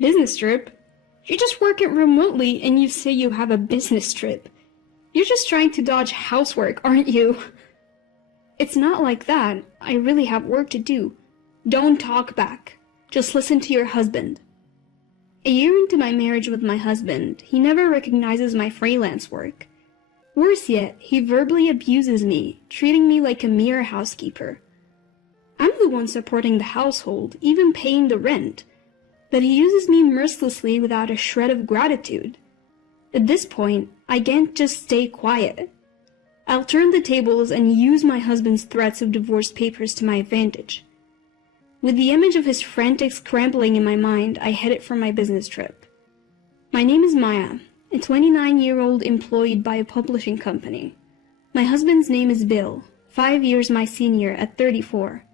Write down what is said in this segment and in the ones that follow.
Business trip? You just work it remotely and you say you have a business trip. You're just trying to dodge housework, aren't you? It's not like that. I really have work to do. Don't talk back. Just listen to your husband. A year into my marriage with my husband, he never recognizes my freelance work. Worse yet, he verbally abuses me, treating me like a mere housekeeper. I'm the one supporting the household, even paying the rent, but he uses me mercilessly without a shred of gratitude. At this point, I can't just stay quiet. I'll turn the tables and use my husband's threats of divorce papers to my advantage. With the image of his frantic scrambling in my mind, I headed for my business trip. My name is Maya, a 29-year-old employed by a publishing company. My husband's name is Bill, 5 years my senior at 34.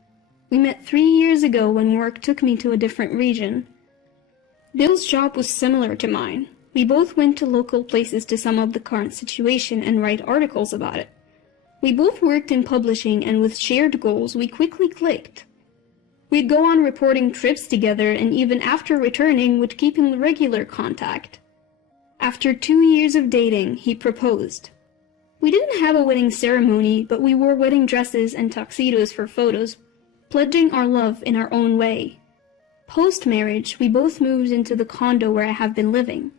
We met 3 years ago when work took me to a different region. Bill's job was similar to mine. We both went to local places to sum up the current situation and write articles about it. We both worked in publishing, and with shared goals, we quickly clicked. We'd go on reporting trips together, and even after returning, would keep in regular contact. After 2 years of dating, he proposed. We didn't have a wedding ceremony, but we wore wedding dresses and tuxedos for photos, pledging our love in our own way. Post-marriage, we both moved into the condo where I have been living.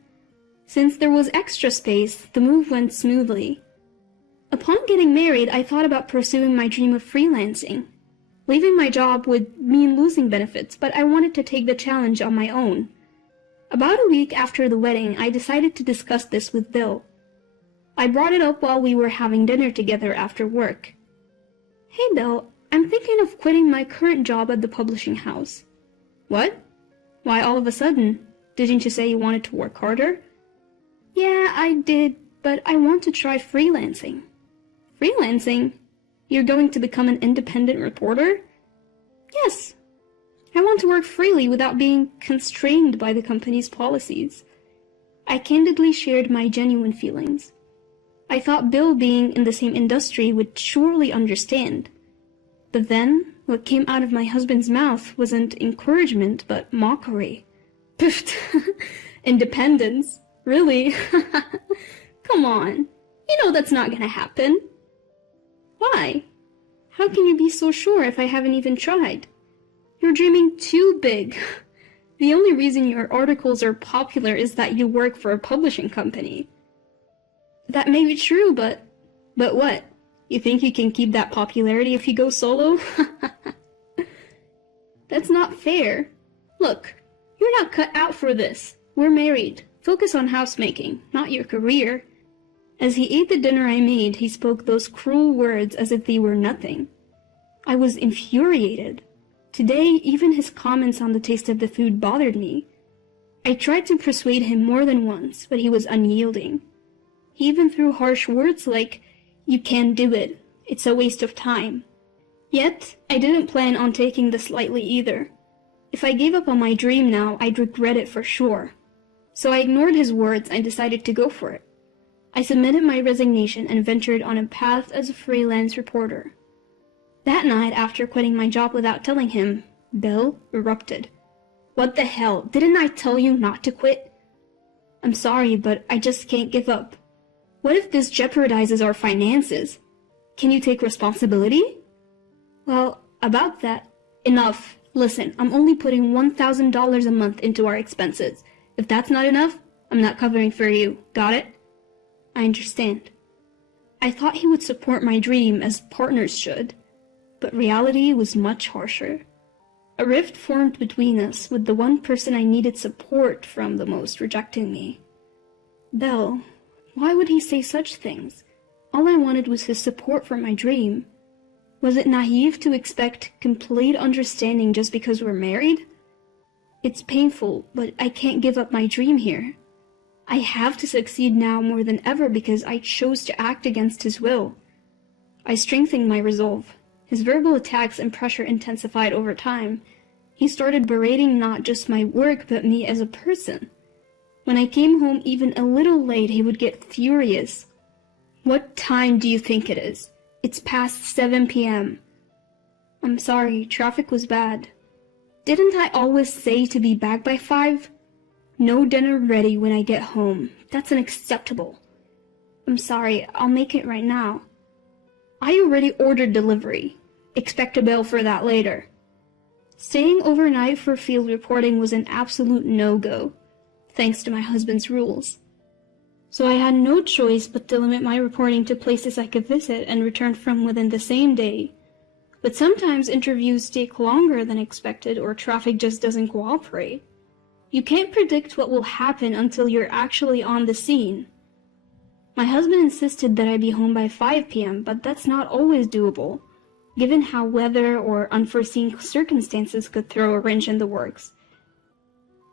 Since there was extra space, the move went smoothly. Upon getting married, I thought about pursuing my dream of freelancing. Leaving my job would mean losing benefits, but I wanted to take the challenge on my own. About a week after the wedding, I decided to discuss this with Bill. I brought it up while we were having dinner together after work. "Hey Bill, I'm thinking of quitting my current job at the publishing house." "What? Why all of a sudden? Didn't you say you wanted to work harder?" "Yeah, I did, but I want to try freelancing." "Freelancing? You're going to become an independent reporter?" "Yes. I want to work freely without being constrained by the company's policies." I candidly shared my genuine feelings. I thought Bill, being in the same industry, would surely understand. But then, what came out of my husband's mouth wasn't encouragement, but mockery. Piffed. Independence? Really? Come on. You know that's not gonna happen. Why? How can you be so sure if I haven't even tried? You're dreaming too big. The only reason your articles are popular is that you work for a publishing company. That may be true, but what? You think you can keep that popularity if you go solo? That's not fair. Look, you're not cut out for this. We're married. Focus on housemaking, not your career. As he ate the dinner I made, he spoke those cruel words as if they were nothing. I was infuriated. Today, even his comments on the taste of the food bothered me. I tried to persuade him more than once, but he was unyielding. He even threw harsh words like, "You can't do it. It's a waste of time." Yet, I didn't plan on taking this lightly either. If I gave up on my dream now, I'd regret it for sure. So I ignored his words and decided to go for it. I submitted my resignation and ventured on a path as a freelance reporter. That night, after quitting my job without telling him, Bill erupted. "What the hell? Didn't I tell you not to quit?" "I'm sorry, but I just can't give up. What if this jeopardizes our finances? Can you take responsibility?" "Well, about that, enough. Listen, I'm only putting $1,000 a month into our expenses. If that's not enough, I'm not covering for you. Got it?" "I understand." I thought he would support my dream as partners should, but reality was much harsher. A rift formed between us, with the one person I needed support from the most rejecting me. Bill, why would he say such things? All I wanted was his support for my dream. Was it naive to expect complete understanding just because we're married? It's painful, but I can't give up my dream here. I have to succeed now more than ever because I chose to act against his will. I strengthened my resolve. His verbal attacks and pressure intensified over time. He started berating not just my work, but me as a person. When I came home even a little late, he would get furious. "What time do you think it is? It's past 7 p.m. "I'm sorry, traffic was bad." "Didn't I always say to be back by 5? No dinner ready when I get home. That's unacceptable. I'm sorry, I'll make it right now. I already ordered delivery. Expect a bill for that later. Staying overnight for field reporting was an absolute no-go, thanks to my husband's rules. So I had no choice but to limit my reporting to places I could visit and return from within the same day. But sometimes interviews take longer than expected or traffic just doesn't cooperate. You can't predict what will happen until you're actually on the scene. My husband insisted that I be home by 5 p.m., but that's not always doable, given how weather or unforeseen circumstances could throw a wrench in the works.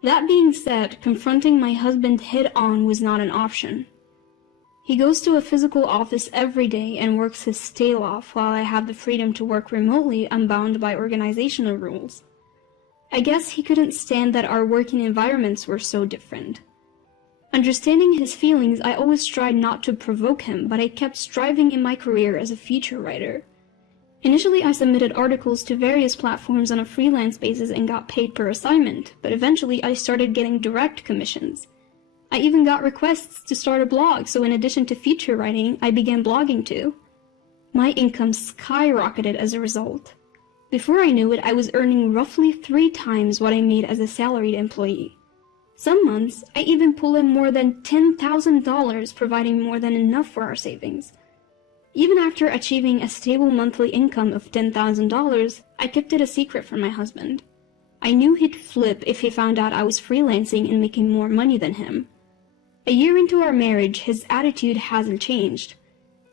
That being said, confronting my husband head-on was not an option. He goes to a physical office every day and works his tail off while I have the freedom to work remotely unbound by organizational rules. I guess he couldn't stand that our working environments were so different. Understanding his feelings, I always tried not to provoke him, but I kept striving in my career as a feature writer. Initially, I submitted articles to various platforms on a freelance basis and got paid per assignment, but eventually I started getting direct commissions. I even got requests to start a blog, so in addition to feature writing, I began blogging too. My income skyrocketed as a result. Before I knew it, I was earning roughly 3 times what I made as a salaried employee. Some months, I even pulled in more than $10,000, providing more than enough for our savings. Even after achieving a stable monthly income of $10,000, I kept it a secret from my husband. I knew he'd flip if he found out I was freelancing and making more money than him. A year into our marriage, his attitude hasn't changed.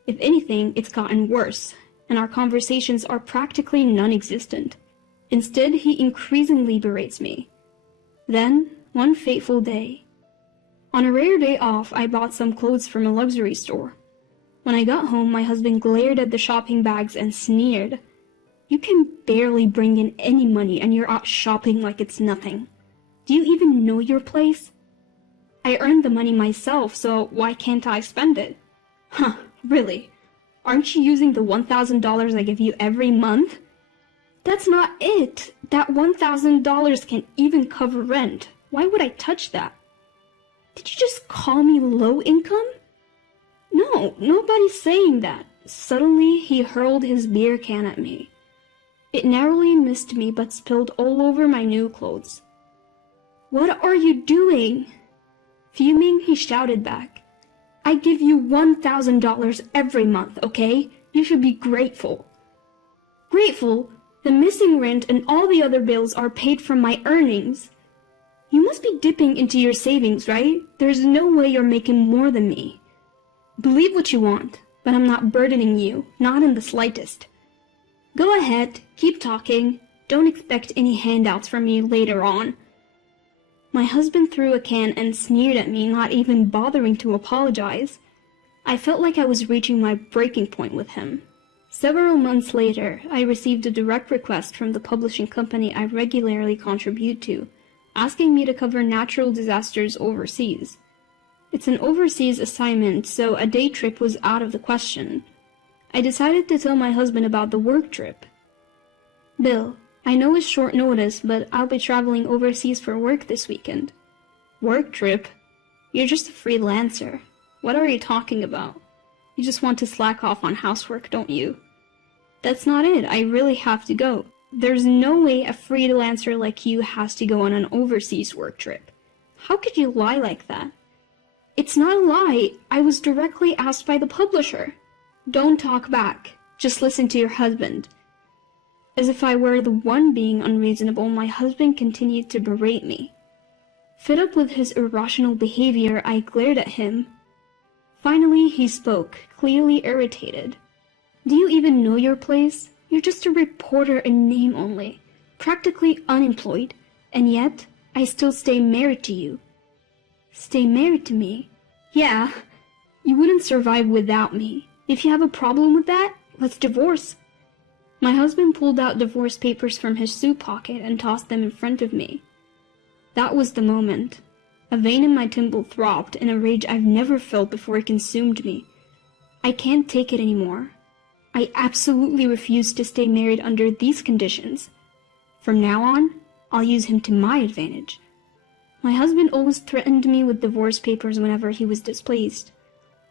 If anything, it's gotten worse, and our conversations are practically non-existent. Instead, he increasingly berates me. Then, one fateful day. On a rare day off, I bought some clothes from a luxury store. When I got home, my husband glared at the shopping bags and sneered. "You can barely bring in any money and you're out shopping like it's nothing. Do you even know your place? I earned the money myself, so why can't I spend it?" "Huh, really? Aren't you using the $1,000 I give you every month?" "That's not it. That $1,000 can even cover rent. Why would I touch that?" "Did you just call me low income?" "No, nobody's saying that." Suddenly, he hurled his beer can at me. It narrowly missed me but spilled all over my new clothes. "What are you doing?" Fuming, he shouted back. "I give you $1,000 every month, okay? You should be grateful." "Grateful? The missing rent and all the other bills are paid from my earnings. You must be dipping into your savings, right? There's no way you're making more than me." "Believe what you want, but I'm not burdening you, not in the slightest." "Go ahead, keep talking. Don't expect any handouts from me later on." My husband threw a can and sneered at me, not even bothering to apologize. I felt like I was reaching my breaking point with him. Several months later, I received a direct request from the publishing company I regularly contribute to, asking me to cover natural disasters overseas. It's an overseas assignment, so a day trip was out of the question. I decided to tell my husband about the work trip. "Bill, I know it's short notice, but I'll be traveling overseas for work this weekend." "Work trip? You're just a freelancer. What are you talking about? You just want to slack off on housework, don't you?" "That's not it. I really have to go. There's no way a freelancer like you has to go on an overseas work trip. How could you lie like that?" "It's not a lie. I was directly asked by the publisher." "Don't talk back. Just listen to your husband." As if I were the one being unreasonable, my husband continued to berate me. Fed up with his irrational behavior, I glared at him. Finally, he spoke, clearly irritated. "Do you even know your place? You're just a reporter in name only, practically unemployed, and yet I still stay married to you." "Stay married to me?" "Yeah. You wouldn't survive without me. If you have a problem with that, let's divorce." My husband pulled out divorce papers from his suit pocket and tossed them in front of me. That was the moment. A vein in my temple throbbed, and a rage I've never felt before consumed me. I can't take it anymore. I absolutely refuse to stay married under these conditions. From now on, I'll use him to my advantage. My husband always threatened me with divorce papers whenever he was displeased.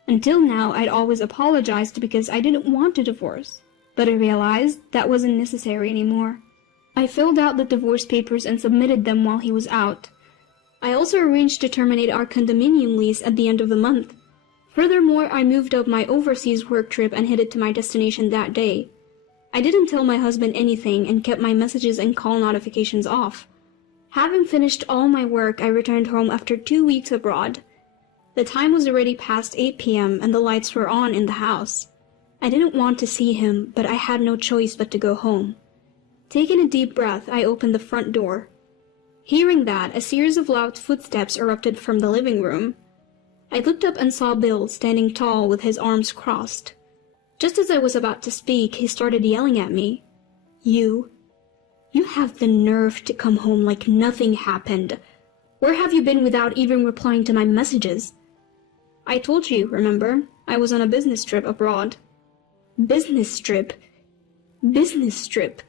Until now, I'd always apologized because I didn't want a divorce, but I realized that wasn't necessary anymore. I filled out the divorce papers and submitted them while he was out. I also arranged to terminate our condominium lease at the end of the month. Furthermore, I moved up my overseas work trip and headed to my destination that day. I didn't tell my husband anything and kept my messages and call notifications off. Having finished all my work, I returned home after 2 weeks abroad. The time was already past 8 p.m. and the lights were on in the house. I didn't want to see him, but I had no choice but to go home. Taking a deep breath, I opened the front door. Hearing that, a series of loud footsteps erupted from the living room. I looked up and saw Bill standing tall with his arms crossed. Just as I was about to speak, he started yelling at me. You have the nerve to come home like nothing happened. Where have you been without even replying to my messages? I told you, remember? I was on a business trip abroad. Business trip? Business trip?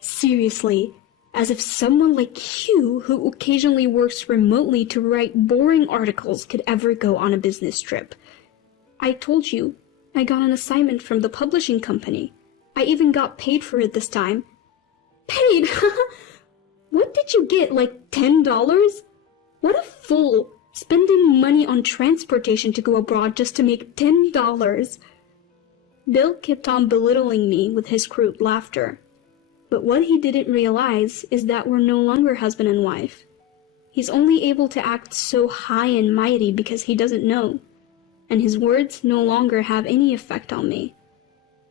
Seriously, as if someone like you, who occasionally works remotely to write boring articles, could ever go on a business trip. I told you, I got an assignment from the publishing company. I even got paid for it this time. Paid? What did you get, like $10? What a fool, spending money on transportation to go abroad just to make $10. Bill kept on belittling me with his crude laughter. But what he didn't realize is that we're no longer husband and wife. He's only able to act so high and mighty because he doesn't know, and his words no longer have any effect on me.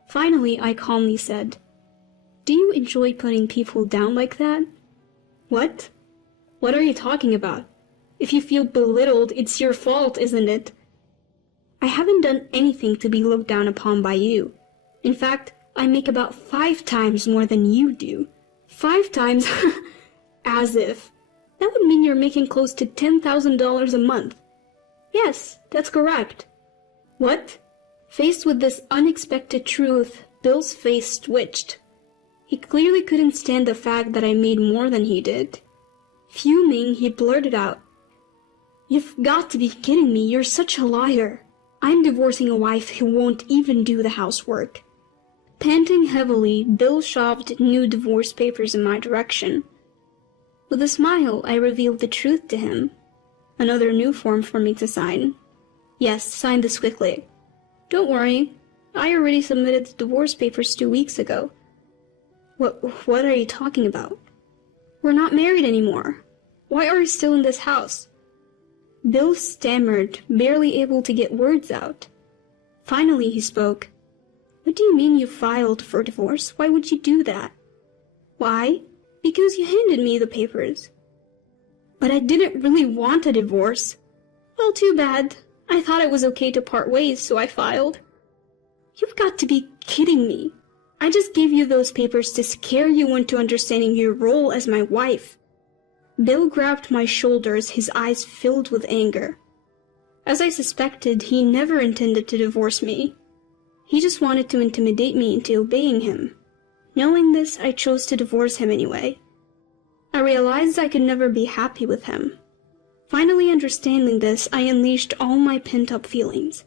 Finally, I calmly said, "Do you enjoy putting people down like that?" "What? What are you talking about? If you feel belittled, it's your fault, isn't it?" "I haven't done anything to be looked down upon by you. In fact, I make about 5 times more than you do." 5 times? As if. That would mean you're making close to $10,000 a month. Yes, that's correct. What? Faced with this unexpected truth, Bill's face twitched. He clearly couldn't stand the fact that I made more than he did. Fuming, he blurted out, "You've got to be kidding me, you're such a liar. I'm divorcing a wife who won't even do the housework." Panting heavily, Bill shoved new divorce papers in my direction. With a smile, I revealed the truth to him. Another new form for me to sign. "Yes, sign this quickly." "Don't worry, I already submitted the divorce papers 2 weeks ago." What are you talking about?" "We're not married anymore. Why are you still in this house?" Bill stammered, barely able to get words out. Finally he spoke. "What do you mean you filed for divorce? Why would you do that?" "Why? Because you handed me the papers." "But I didn't really want a divorce." "Well, too bad. I thought it was okay to part ways, so I filed." "You've got to be kidding me. I just gave you those papers to scare you into understanding your role as my wife." Bill grabbed my shoulders, his eyes filled with anger. As I suspected, he never intended to divorce me. He just wanted to intimidate me into obeying him. Knowing this, I chose to divorce him anyway. I realized I could never be happy with him. Finally understanding this, I unleashed all my pent-up feelings.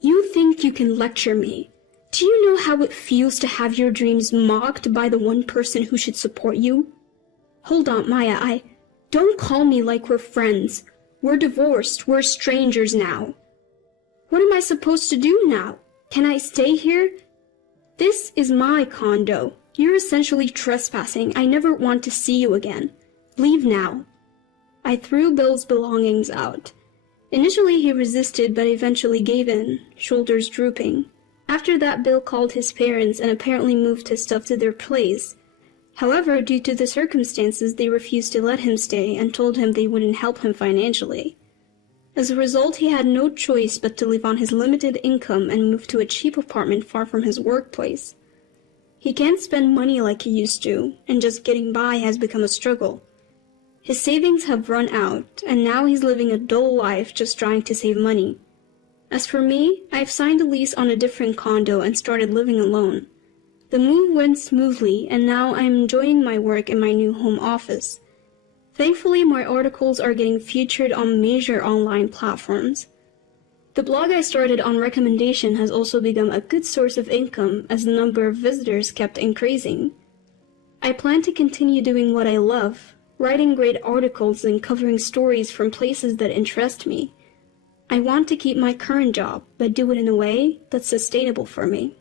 "You think you can lecture me? Do you know how it feels to have your dreams mocked by the one person who should support you? Hold on, Maya, don't call me like we're friends. We're divorced, we're strangers now. What am I supposed to do now? Can I stay here? This is my condo. You're essentially trespassing. I never want to see you again. Leave now." I threw Bill's belongings out. Initially he resisted, but eventually gave in, shoulders drooping. After that, Bill called his parents and apparently moved his stuff to their place. However, due to the circumstances, they refused to let him stay and told him they wouldn't help him financially. As a result, he had no choice but to live on his limited income and move to a cheap apartment far from his workplace. He can't spend money like he used to, and just getting by has become a struggle. His savings have run out, and now he's living a dull life just trying to save money. As for me, I've signed a lease on a different condo and started living alone. The move went smoothly, and now I'm enjoying my work in my new home office. Thankfully, my articles are getting featured on major online platforms. The blog I started on recommendation has also become a good source of income as the number of visitors kept increasing. I plan to continue doing what I love, writing great articles and covering stories from places that interest me. I want to keep my current job, but do it in a way that's sustainable for me.